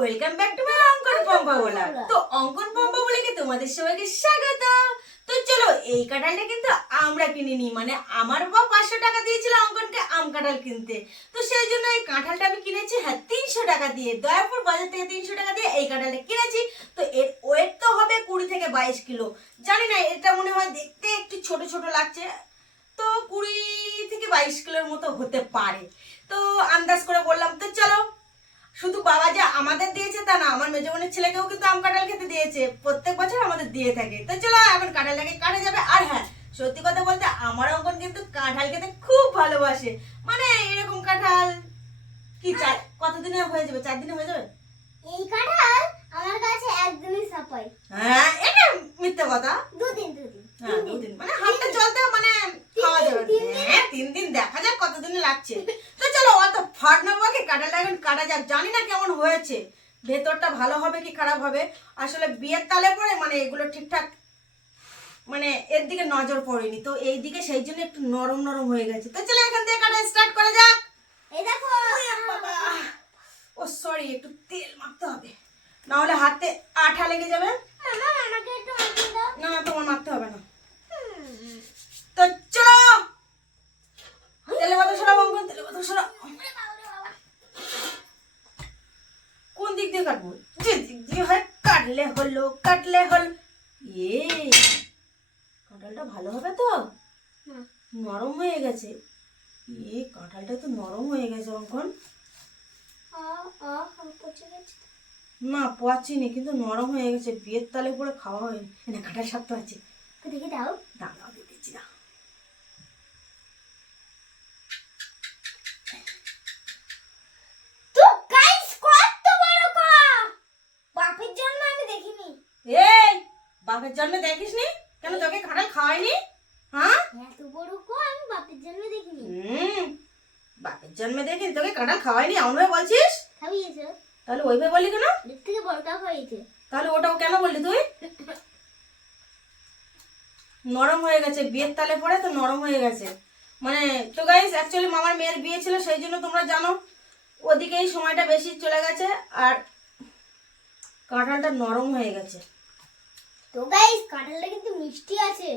Welcome back to my অঙ্কন পম্পা বলা। তো অঙ্কন পম্পা বলে কি তোমাদের সবাইকে স্বাগত। তো চলো এই কাঁঠালটা কিন্তু আমরা কিনিনি, মানে আমার বাবা 500 টাকা দিয়েছিল অঙ্কনকে আম কাঁঠাল কিনতে। তো সেই জন্য এই কাঁঠালটা আমি কিনেছি 300 টাকা দিয়ে, দয়াপুর বাজার থেকে 300 টাকা দিয়ে এই কাঁঠালটা কিনেছি। তো এর ওয়েট তো হবে 20 থেকে 22 কিলো। জানি না, এটা মনে হয় দেখতে একটু ছোট ছোট লাগছে, তো 20 থেকে 22 কিলোর মতো হতে পারে। তো আন্দাজ করে বললাম। তো চলো, শুধু বাবা যা আমাদের দিয়েছে তা না, আমার মেজো বোনের ছেলেকেও কিন্তু আম কাঁঠাল খেতে দিয়েছে, প্রত্যেক বছর আমাদের দিয়ে থাকে। তো চলো এখন কাঁঠালটাকে কাটা যাবে। আর হ্যাঁ, সত্যি কথা বলতে আমার অঙ্কন কিন্তু কাঁঠাল খেতে খুব ভালোবাসে। মানে এরকম কাঁঠাল কি কতদিনে হয়ে যাবে? 4 দিনে হয়ে যাবে। এই কাঁঠাল আমার কাছে একদিনই সাপাই। হ্যাঁ, এটা মিথ্যে কথা। দুদিন হ্যাঁ, 2 দিন মানে হাতটা চলতে মানে খাওয়া যাবে। হ্যাঁ, 3 দিন, দেখা যাক কতদিনে লাগছে। তো চলো অত ফাট না বাকি, কাঁঠালটা এখন কাটা যাক। জানি না কেমন হয়েছে, ভেতরটা ভালো হবে কি খারাপ হবে। আসলে বিয়ের তালে পরে মানে এগুলো ঠিকঠাক মানে এর দিকে নজর পড়েনি, তো এই দিকে সেই জন্য একটু নরম নরম হয়ে গেছে। তো চলো এখান থেকে কাটা স্টার্ট করা যাক। এই দেখো বাবা, ও সরি, একটু তেল মাখতে হবে, না হলে হাতে আঠা লেগে যাবে। মামা আমাকে একটু মাখিয়ে দাও। না না, তোমার মাখতে হবে না। তো চলো তেলে কথা সরা অঙ্কন, তেলে কথা সরা। কোন দিক দিয়ে কাটবো? যে দিক দিয়ে হয় কাটলে হলো, কাটলে হল। এ কাঁঠালটা ভালো হবে তো? নরম হয়ে গেছে। কাঁঠালটা তো নরম হয়ে গেছে অঙ্কন। পচে গেছে। না পচিনি, কিন্তু নরম হয়ে গেছে। বিয়ের তালে পরে খাওয়া হয়নি। না, কাঁঠাল শক্ত আছে। দেখে দাও। দাঁড়াও দিতেছি না। তো গাইস কত বড় কা! বাপের জন্য আমি দেখিনি। এই বাপের জন্মে দেখিসনি কেন? তোকে কাঁঠাল খাওয়াইনি? হ্যাঁ, এত বড় কা আমি বাপের জন্য দেখিনি। বাপের জন্মে দেখিনি, তোকে কাঁঠাল খাওয়াইনি এমন ভাবে বলছিস? খাইয়েছে। তাহলে ওইভাবে বললি কেন? এর থেকে বড় কা খাইয়েছে। তাহলে ওটাও কেন বললি তুই? নরম হয়ে গেছে, বিয়ের তালে পরে তো নরম হয়ে গেছে। মানে তো গাইস, অ্যাকচুয়ালি মামার মেয়ের বিয়ে ছিল, সেই জন্য তোমরা জানো ওদিকেই সময়টা বেশি চলে গেছে, আর কাঁঠালটা নরম হয়ে গেছে। তো গাইস কাঁঠালটা কিন্তু মিষ্টি আছে।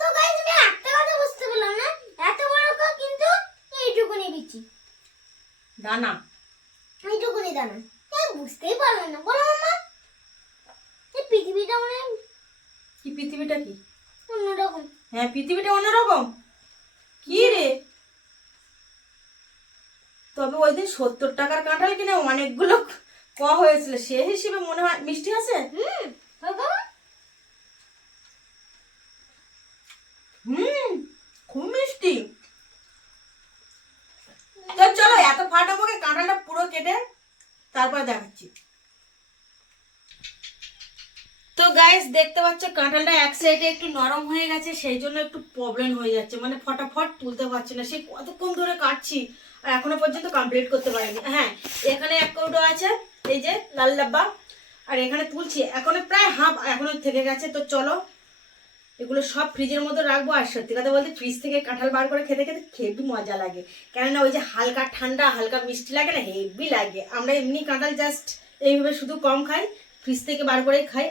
তো গাইস আমি একটা কথা বুঝতে পারলাম না, এত বড় কা কিন্তু এইটুকুনি বিচি, দানা। এইটুকুনি দানা। বুঝতেই পারলাম না, বলো মামা। এই পৃথিবীটা মানে কি পৃথিবীটা কি? অন্যরকম। হ্যাঁ, পৃথিবীটা অন্যরকম। কি রে? তবে ওই দিন 70 টাকার কাঁঠাল কিনে অনেকগুলো ক হয়েছিল, সে হিসেবে মনে হয় মিষ্টি আছে। বাবা খুব মিষ্টি। তো চলো এত ফাটাবোকে কাঁঠালটা পুরো কেটে তারপর দেখাচ্ছি। তো গাইস দেখতে পাচ্ছ কাঁঠালটা এক সাইডে একটু নরম হয়ে গেছে, সেই জন্য একটু প্রবলেম হয়ে যাচ্ছে, মানে ফটাফট তুলতে পারছি না। সেই কতক্ষণ ধরে কাটছি আর এখনো পর্যন্ত কমপ্লিট করতে পারিনি। হ্যাঁ, এখানে এক কৌটো আছে, এই যে লাল ডাব্বা, আর এখানে তুলছি এখনো প্রায় হাফ এখনো থেকে গেছে। তো চলো এগুলো সব ফ্রিজের মধ্যে রাখবো। আর সত্যি কথা বলতে ফ্রিজ থেকে কাঁঠাল বার করে খেতে খেতে হেভি মজা লাগে, কেননা ওই যে হালকা ঠান্ডা হালকা মিষ্টি লাগে না, হেভি লাগে। আমরা এমনি কাঁঠাল জাস্ট এইভাবে শুধু কম খাই, ফ্রিজ থেকে বার করে খাই,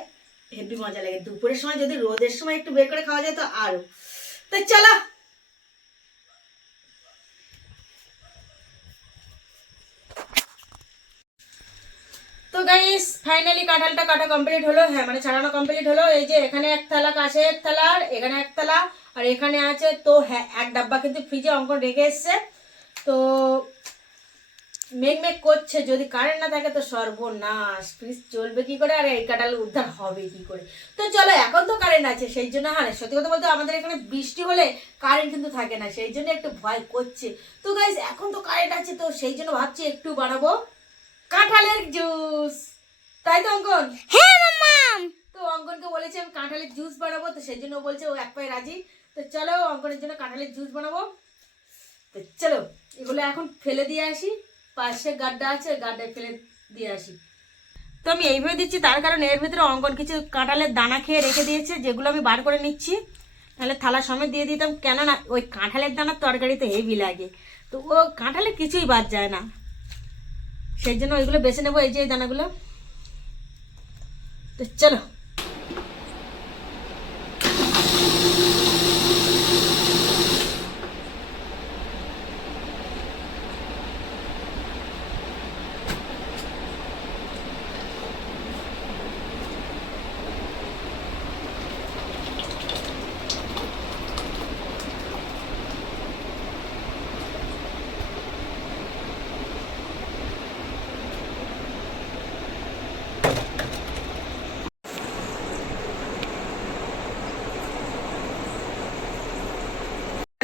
হেভি মজা লাগে। দুপুরের সময় যদি রোদের সময় একটু বের করে খাওয়া যায় তো আরো। তো চলো তো গাইস ফাইনালি কাঁঠালটা কাটা কমপ্লিট হলো। হ্যাঁ, মানে ছাড়ানো কমপ্লিট হলো। এই যে এখানে এক থালা কাঁচের থালা, আর এখানে এক থালা, আর এখানে আছে। তো হ্যাঁ, এক ডাব্বা কিন্তু ফ্রিজে অঙ্কন রেখে এসছে। তো মেঘ করছে, যদি কারেন্ট না থাকে তো সর্বনাশ, ফ্রিজ চলবে কি করে আর এই কাঁঠাল উদ্ধার হবে কি করে। তো চলো এখন তো কারেন্ট আছে, সেই জন্য। হ্যাঁ, সত্যি কথা বলতে আমাদের এখানে বৃষ্টি হলে কারেন্ট কিন্তু থাকে না, সেই জন্য একটু ভয় করছে। তো গাইস এখন তো কারেন্ট আছে, তো সেই জন্য ভাবছি একটু বানাবো কাঁঠালের জুস, তাই তো অঙ্কন? হ্যাঁ মাম্মা। তো অঙ্কনকে বলেছি আমি কাঁঠালের জুস বানাবো, তো সেই জন্য বলছে ও এক পায়ে রাজি। তো চলো অঙ্কনের জন্য কাঁঠালের জুস বানাবো। তো চলো এগুলো এখন ফেলে দিয়ে আসি, পাশে গাড্ডা আছে, ওই গাড্ডায় ফেলে দিয়ে আসি। তো আমি এইভাবে দিচ্ছি, তার কারণ এর ভিতরে অঙ্কন কিছু কাঁঠালের দানা খেয়ে রেখে দিয়েছে, যেগুলো আমি বার করে নিচ্ছি, নাহলে থালা সমেত দিয়ে দিতাম। কেননা ওই কাঁঠালের দানার তরকারিতে হেভি লাগে, তো ও কাঁঠালে কিছুই বাদ যায় না, সেই জন্য ওইগুলো বেছে নেবো, এই যে এই দানাগুলো। তো চলো।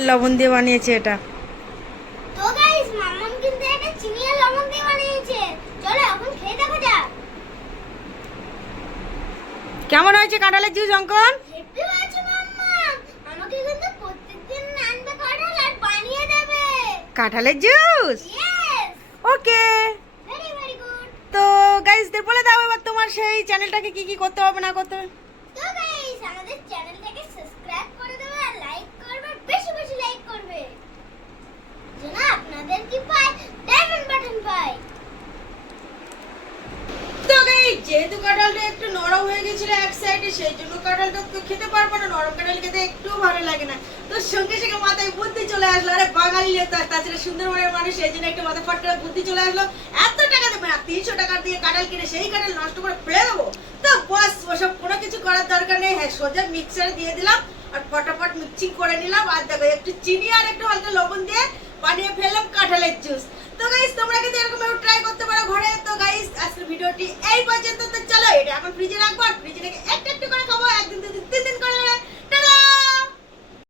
লবণ দিয়ে বানিয়েছে এটা। তো গাইস মাম্মাম কিন্তু এটা চিনি আর লবণ দিয়ে বানিয়েছে। চলো এখন খেয়ে দেখা যাক। কেমন হয়েছে কাঁঠালের জুস অঙ্কন? হেভি হয়েছে মাম্মাম। আমাকে কিন্তু প্রত্যেকদিন আনবে কাঁঠাল আর বানিয়ে দেবে। কাঁঠালের juice, yes, okay. Very very good. তো গাইসদের বলে দাও এবার তোমার সেই চ্যানেলটাকে কি কি করতে হবে না করতে হবে। তো গাইস আমাদের চ্যানেলটাকে সাবস্ক্রাইব করে দেবে আর লাইক করবে, বেশি বেশি লাইক করবে, যেন আপনাদের কি পায়, ডায়মন্ড বাটন পায়। তো গাইস যেহেতু কাঁঠালটা একটু নরম হয়ে গেছিল এক সাইডে, সেই জন্য কাঁঠালটা তো খেতে পারবো না, নরম কাঁঠাল খেতে একটু ভালো লাগে না। তো সঙ্গে সঙ্গে মাথায় বুদ্ধি চলে আসলো, আরে বাঙালি তাছাড়া সুন্দরবনের মানুষ, সেই জন্য একটা মাথা ফট করে বুদ্ধি চলে আসলো, এত টাকা দেবো না, 300 টাকা দিয়ে কাঁঠাল কিনে সেই কাঁঠাল নষ্ট করে ফেলে দেবো। তো বস ওসব কোনো কিছু করার দরকার নেই, হ্যাঁ সোজা মিক্সারে দিয়ে দিলাম আর ফটাফট মিক্সিং করে নিলাম, আর দেখো একটু চিনি আর একটু হালকা লবণ দিয়ে বানিয়ে ফেললাম কাঁঠালের জুস। তো গাইস তোমরা কিন্তু এরকম ট্রাই করতে পারো ঘরে। তো গাইস আজকের ভিডিওটি এই পর্যন্ত। তো চলো এটা এখন ফ্রিজে রাখবো, আর ফ্রিজে